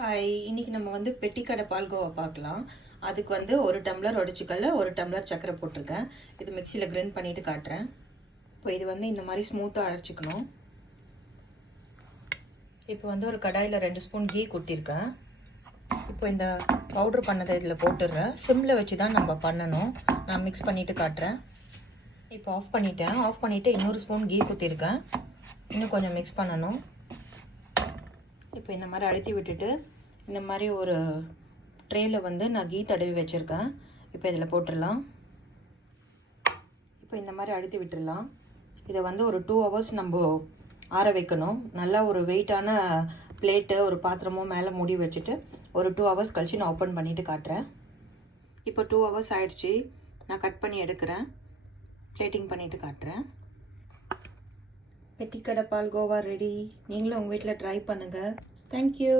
Hi, இன்னைக்கு நம்ம வந்து பெட்டிக்கடை பால்கோவா பார்க்கலாம். அதுக்கு வந்து ஒரு டம்ளர் உடச்சிக்கல்ல, ஒரு டம்ளர் சர்க்கரை போட்டிருக்கேன். இது மிக்சியில் கிரைண்ட் பண்ணிட்டு காட்டுறேன். இப்போ இது வந்து இந்த மாதிரி ஸ்மூத்தாக அரைச்சிக்கணும். இப்போ வந்து ஒரு கடாயில் 2 ஸ்பூன் கீ கொட்டியிருக்கேன். இப்போ இந்த பவுட்ரு பண்ணதை இதில் போட்டுடுறேன். சிம்மில் வச்சு தான் நம்ம பண்ணணும். நான் மிக்ஸ் பண்ணிவிட்டு காட்டுறேன். இப்போ ஆஃப் பண்ணிட்டேன். ஆஃப் பண்ணிவிட்டு இன்னொரு ஸ்பூன் கீ ஊற்றிருக்கேன். இன்னும் கொஞ்சம் மிக்ஸ் பண்ணணும். இப்போ இந்த மாதிரி அழுத்தி விட்டுட்டு இந்த மாதிரி ஒரு ட்ரேயில் வந்து நான் கீ தடவி வச்சுருக்கேன். இப்போ இதில் போட்டுடலாம். இப்போ இந்த மாதிரி அழுத்தி விட்டுடலாம். இதை வந்து ஒரு 2 ஹவர்ஸ் நம்ம ஆற வைக்கணும். நல்லா ஒரு வெயிட்டான பிளேட்டு ஒரு பாத்திரமோ மேலே மூடி வச்சுட்டு ஒரு 2 ஹவர்ஸ் கழித்து நான் ஓப்பன் பண்ணிவிட்டு காட்டுறேன். இப்போ 2 ஹவர்ஸ் ஆயிடுச்சு. நான் கட் பண்ணி எடுக்கிறேன். பிளேட்டிங் பண்ணிவிட்டு காட்டுறேன். பெட்டிக்கடை பால்கோவா ரெடி. நீங்களும் உங்கள் வீட்டில் ட்ரை பண்ணுங்கள். தேங்க்யூ.